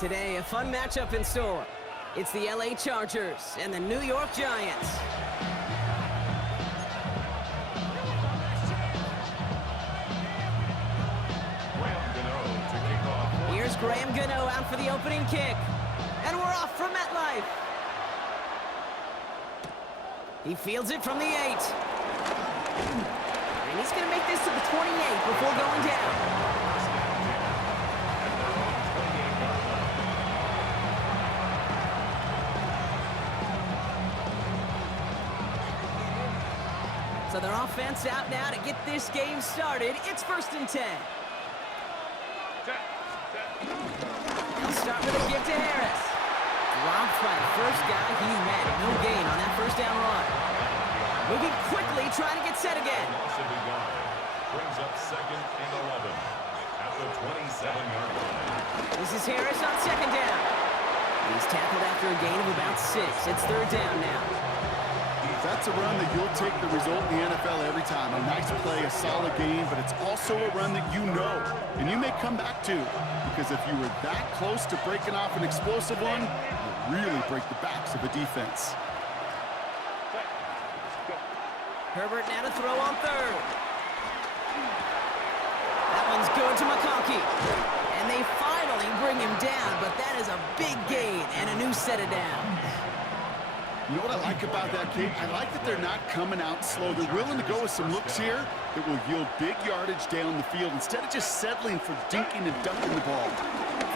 Today, a fun matchup in store. It's the LA Chargers and the New York Giants. Here's Graham Gano out for the opening kick. And we're off from MetLife. He fields it from the 8. And he's going to make this to the 28 before going down. So their offense out now to get this game started. It's 1st and 10. They'll start with a give to Harris. Robbed by the first guy he met. No gain on that first down run. Moving quickly, trying to get set again. Brings up 2nd and 11 at the 27-yard line. This is Harris on 2nd down. He's tackled after a gain of about 6. It's 3rd down now. That's a run that you'll take the result in the NFL every time. A nice play, a solid game, but it's also a run that you know, and you may come back to, because if you were that close to breaking off an explosive one, you'll really break the backs of a defense. Herbert now to throw on 3rd. That one's good to McConkey. And they finally bring him down, but that is a big gain and a new set of downs. You know what I like about that, Kate? I like that they're not coming out slow. They're willing to go with some looks here that will yield big yardage down the field instead of just settling for dinking and dunking the ball.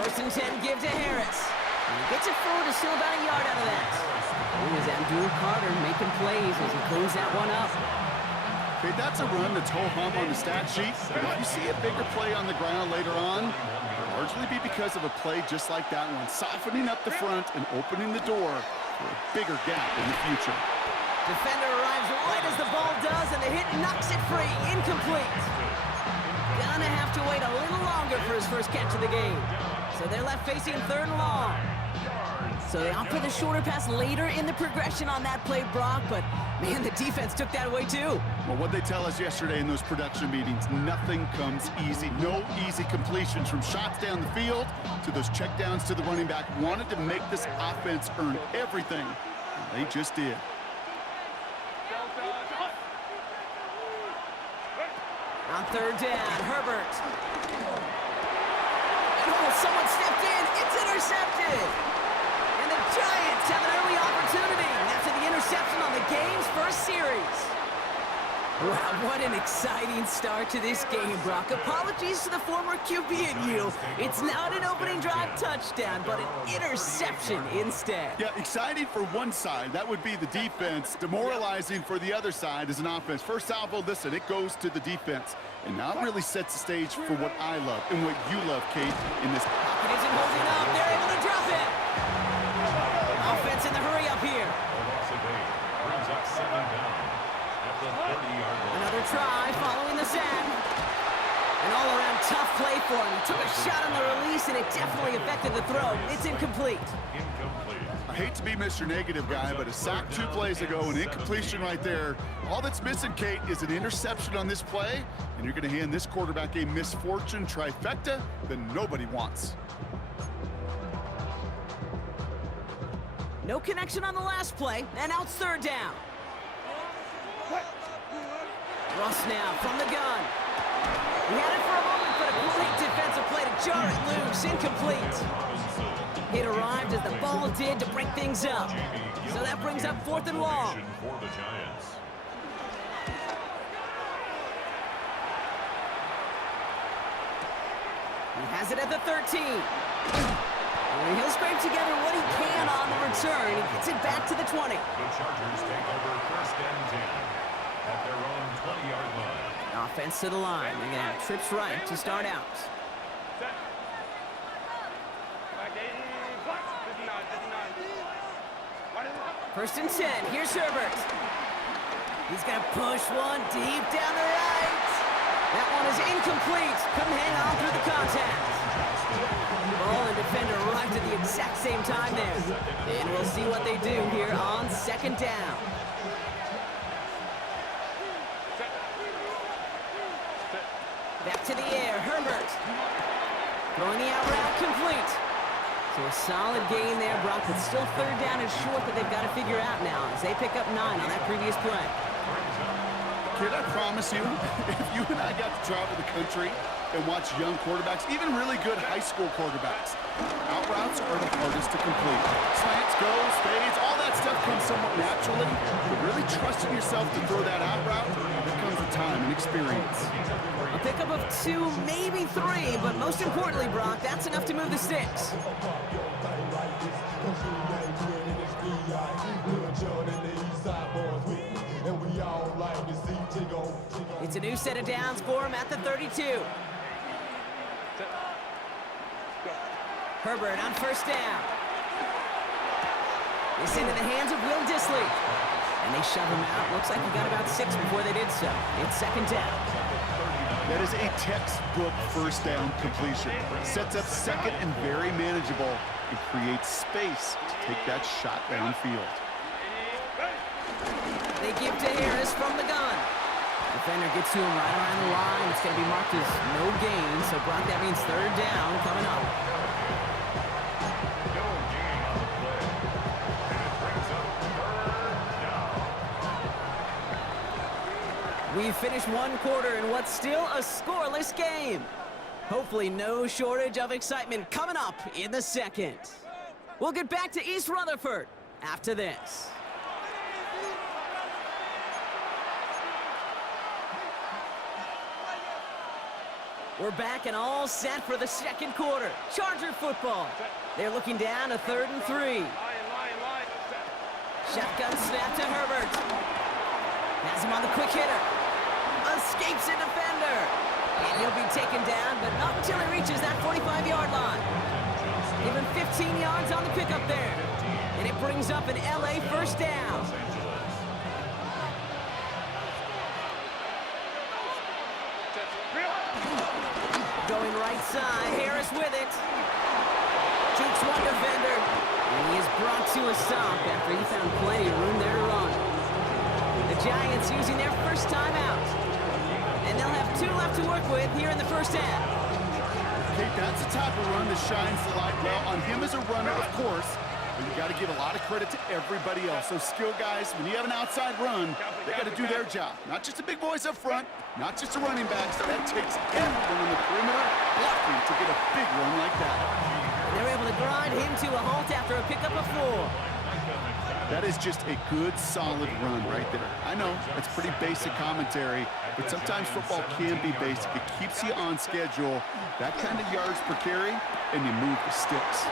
1st and 10, give to Harris. And he gets it forward to still about a yard out of that. Here's Abdul Carter making plays as he cleans that one up. Okay, that's a run that's ho-hum on the stat sheet, but if you see a bigger play on the ground later on, it'll largely be because of a play just like that one, softening up the front and opening the door for a bigger gap in the future. Defender arrives right as the ball does, and the hit knocks it free. Incomplete. Gonna have to wait a little longer for his first catch of the game. So they're left facing 3rd and long. So they opt for the shorter pass later in the progression on that play, Brock, but man, the defense took that away too. Well, what they tell us yesterday in those production meetings, nothing comes easy. No easy completions from shots down the field to those checkdowns to the running back. Wanted to make this offense earn everything, and they just did. On 3rd down, Herbert. Oh, someone stepped in. It's intercepted. And the Giants have an early opportunity after the interception on the game's first series. Wow, what an exciting start to this game, Brock. Apologies to the former QB and you. It's not an opening drive touchdown, but an interception instead. Yeah, exciting for one side. That would be the defense. Demoralizing for the other side as an offense. First salvo, listen, it goes to the defense. And now it really sets the stage for what I love and what you love, Kate, in this. It isn't holding up. They're able to drop it. Offense in the hurry up here. Brings up 2nd down at the 30-yard line. Another try following the sack. An all-around tough play for him. He took a shot on the release, and it definitely affected the throw. It's incomplete. I hate to be Mr. Negative guy, but a sack 2 plays ago, an incompletion right there. All that's missing, Kate, is an interception on this play, and you're going to hand this quarterback a misfortune trifecta that nobody wants. No connection on the last play, and now it's 3rd down. Russ now from the gun. He had it for a moment, but a great defensive play to jar it loose. Incomplete. It arrived as the ball did to break things up. So that brings up 4th and long. For the Giants. He has it at the 13. And he'll scrape together what he can on the return. He gets it back to the 20. The Chargers take over 1st and 10 at their own 20-yard line. Offense to the line. They're going to have trips right to start out. First and 10. Here's Herbert. He's going to push one deep down the right. That one is incomplete. Couldn't hang on through the contact. Ball and defender arrived at the exact same time there. And we'll see what they do here on 2nd down. Back to the air, Herbert. Throwing the out route complete. So a solid gain there, Brock, but still third down and short that they've got to figure out now as they pick up 9 on that previous play. Kid, I promise you, if you and I got to travel the country and watch young quarterbacks, even really good high school quarterbacks, out routes are the hardest to complete. Slants, goes, fades, all that stuff comes somewhat naturally, but really trusting yourself to throw that out route, that comes with time and experience. A pickup of 2, maybe 3, but most importantly, Brock, that's enough to move the sticks. It's a new set of downs for him at the 32. Herbert on first down. It's into the hands of Will Dissly. And they shove him out. Looks like he got about 6 before they did so. It's second down. That is a textbook first down completion. Sets up second and very manageable and creates space to take that shot downfield. They give to Harris from the gun. Defender gets to him right around the line. It's going to be marked as no gain. So, Brock, that means third down coming up. No gain on the play. And it brings up third down. We've finished one quarter in what's still a scoreless game. Hopefully no shortage of excitement coming up in the second. We'll get back to East Rutherford after this. We're back and all set for the second quarter. Charger football. They're looking down to 3rd and 3. Shotgun snap to Herbert. Has him on the quick hitter. Escapes a defender. And he'll be taken down, but not until he reaches that 45-yard line. Give him 15 yards on the pickup there. And it brings up an LA first down. Going right side, Harris with it. Jukes one defender. And he is brought to a stop after he found plenty of room there to run. The Giants using their first timeout. And they'll have 2 left to work with here in the first half. Okay, that's the type of run that shines the light well on him as a runner, of course. But you got to give a lot of credit to everybody else. Those skill guys, when you have an outside run, they got to do their job. Not just the big boys up front, not just the running backs. That takes everyone in the perimeter blocking to get a big run like that. They're able to grind him to a halt after a pickup of 4. That is just a good, solid run right there. I know, it's pretty basic commentary, but sometimes football can be basic. It keeps you on schedule, that kind of yards per carry, and you move the sticks.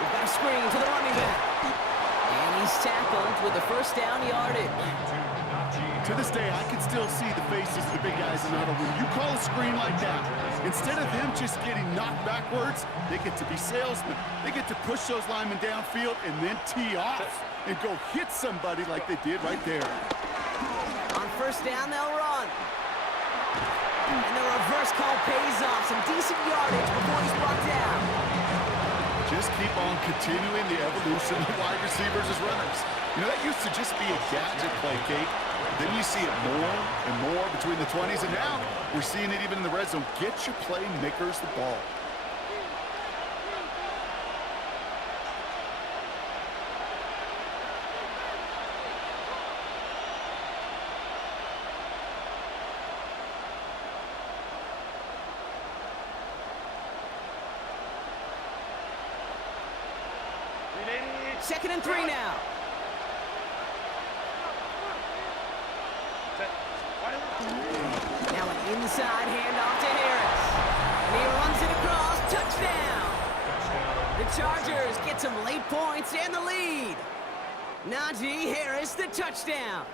We've got a screen to the running back. And he's tackled with the first down yardage. To this day, I can still see the faces of the big guys in the huddle. When you call a screen like that, instead of them just getting knocked backwards, they get to be salesmen. They get to push those linemen downfield and then tee off and go hit somebody like they did right there. On first down, they'll run. And the reverse call pays off. Some decent yardage before he's brought down. Just keep on continuing the evolution of wide receivers as runners. You know, that used to just be a gadget play, Kate. Then you see it more and more between the 20s, and now we're seeing it even in the red zone. Get your playmakers the ball. Second and 3 now. Now an inside handoff to Harris. And he runs it across. Touchdown. The Chargers get some late points and the lead. Najee Harris, the touchdown.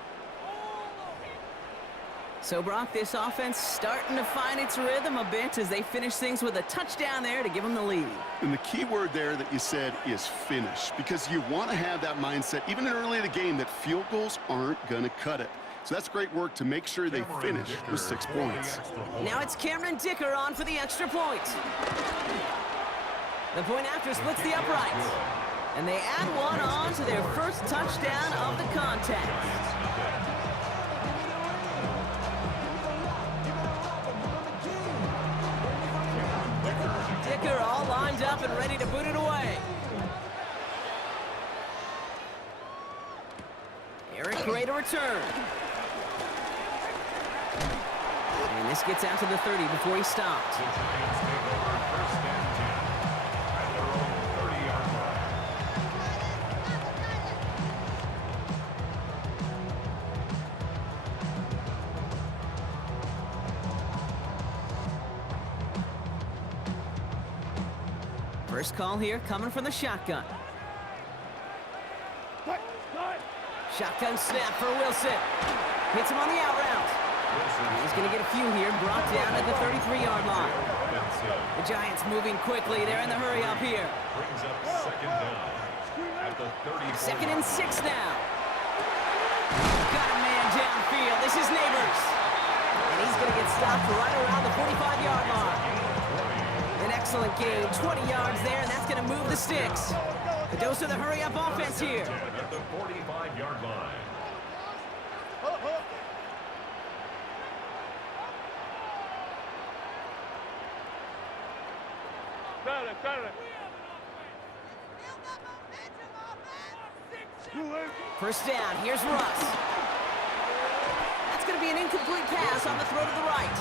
So, Brock, this offense starting to find its rhythm a bit as they finish things with a touchdown there to give them the lead. And the key word there that you said is finish, because you want to have that mindset, even early in the game, that field goals aren't going to cut it. So that's great work to make sure they finish with 6 points. Now it's Cameron Dicker on for the extra point. The point after splits the uprights. And they add one on to their first touchdown of the contest. Dicker all lined up and ready to boot it away. create a return. And this gets out to the 30 before he stopped. The Giants take over 1st and 10 at their own 30-yard line. First call here coming from the shotgun. Shotgun snap for Wilson. Hits him on the out route. He's going to get a few here, brought down at the 33-yard line. The Giants moving quickly. They're in the hurry up here. Brings up 2nd down at the 34. 2nd and 6 now. Got a man downfield. This is Neighbors. And he's going to get stopped right around the 45-yard line. An excellent gain, 20 yards there, and that's going to move the sticks. The dose of the hurry-up offense here. At the 45-yard line. First down, here's Russ. That's going to be an incomplete pass on the throw to the right.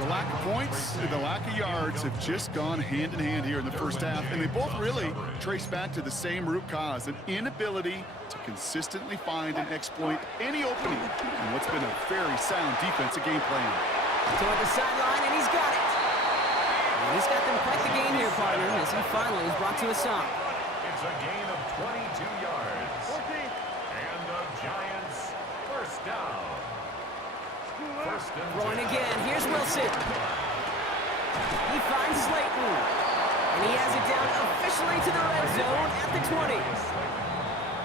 The lack of points and the lack of yards have just gone hand in hand here in the first half, and they both really trace back to the same root cause, an inability to consistently find and exploit any opening in what's been a very sound defensive game plan. Toward the sideline, and he's got it. And he's got them quite the game here, partner, as he finally is brought to a stop. It's a gain of 22 yards. And the Giants first down. Throwing again. Here's Wilson. He finds Slayton. And he has it down officially to the red zone at the 20.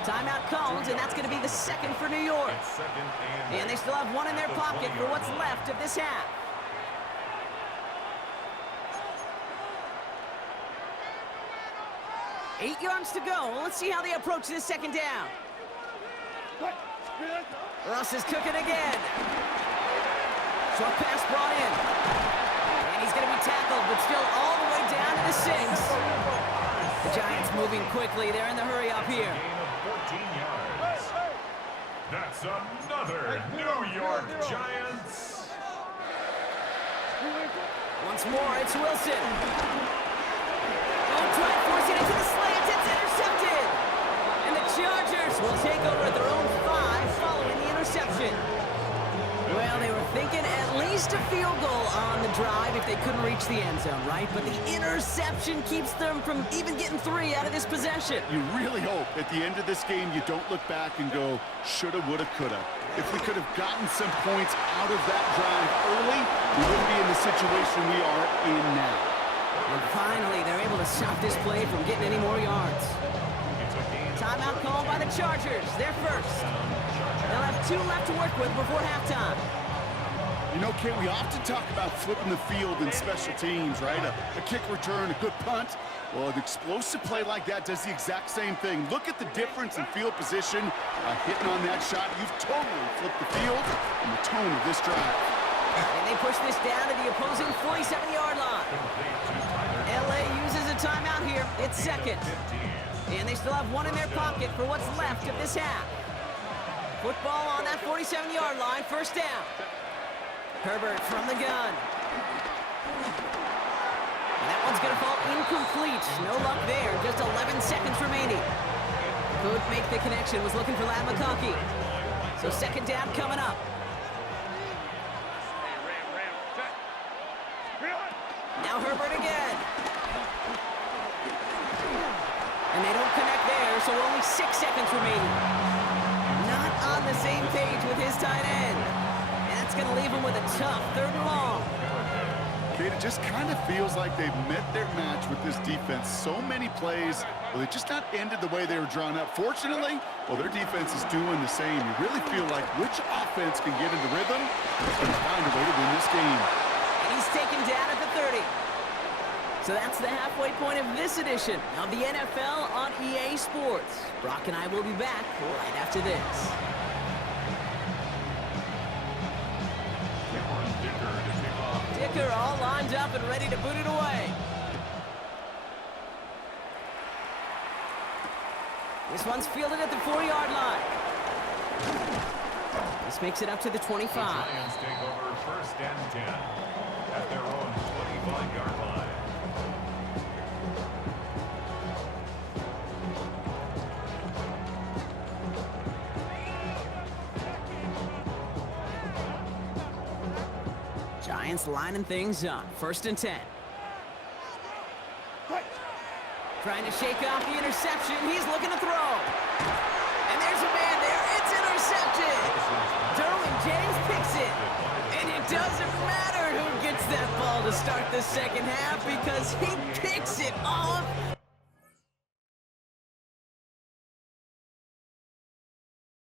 Timeout called, and that's going to be the 2nd for New York. And they still have one in their pocket for what's left of this half. Eight yards to go. Let's see how they approach this 2nd down. Russ is cooking again. Short pass brought in. And he's going to be tackled, but still all the way down to the 6. The Giants moving quickly. They're in the hurry up here. Gain of 14 yards. That's another New York Giants. Once more, it's Wilson. Oh, try forcing it to the slant. It's intercepted. And the Chargers will take over at their own 5 following the interception. Well, they were thinking at least a field goal on the drive if they couldn't reach the end zone, right? But the interception keeps them from even getting 3 out of this possession. You really hope at the end of this game you don't look back and go, shoulda, woulda, coulda. If we could have gotten some points out of that drive early, we wouldn't be in the situation we are in now. And finally, they're able to stop this play from getting any more yards. Timeout called by the Chargers. They're first. They'll have 2 left to work with before halftime. You know, Kate, we often talk about flipping the field in special teams, right? A kick return, a good punt. Well, an explosive play like that does the exact same thing. Look at the difference in field position. Hitting on that shot, you've totally flipped the field and the tone of this drive. And they push this down to the opposing 47-yard line. LA uses a timeout here. It's 2nd. And they still have 1 in their pocket for what's left of this half. Football on that 47-yard line, first down. Herbert from the gun. And that one's going to fall incomplete. No luck there, just 11 seconds remaining. Could make the connection, was looking for Ladd McConkey. So 2nd down coming up. Now Herbert again. And they don't connect there, so only 6 seconds remaining. Not on the same page with his tight end. And that's going to leave him with a tough 3rd and long. Kate, it just kind of feels like they've met their match with this defense. So many plays, well, they just not ended the way they were drawn up. Fortunately, well, their defense is doing the same. You really feel like which offense can get into rhythm is going to find a way to win this game. And he's taken down at the 30. So that's the halfway point of this edition of the NFL on EA Sports. Brock and I will be back right after this. Dicker all lined up and ready to boot it away. This one's fielded at the 4-yard line. This makes it up to the 25. The Giants take over 1st and 10 at their own 25-yard line. Giants lining things up. 1st and 10. Trying to shake off the interception. He's looking to throw. And there's a man there. It's intercepted. Derwin James picks it. And it doesn't matter who gets that ball to start the second half because he picks it off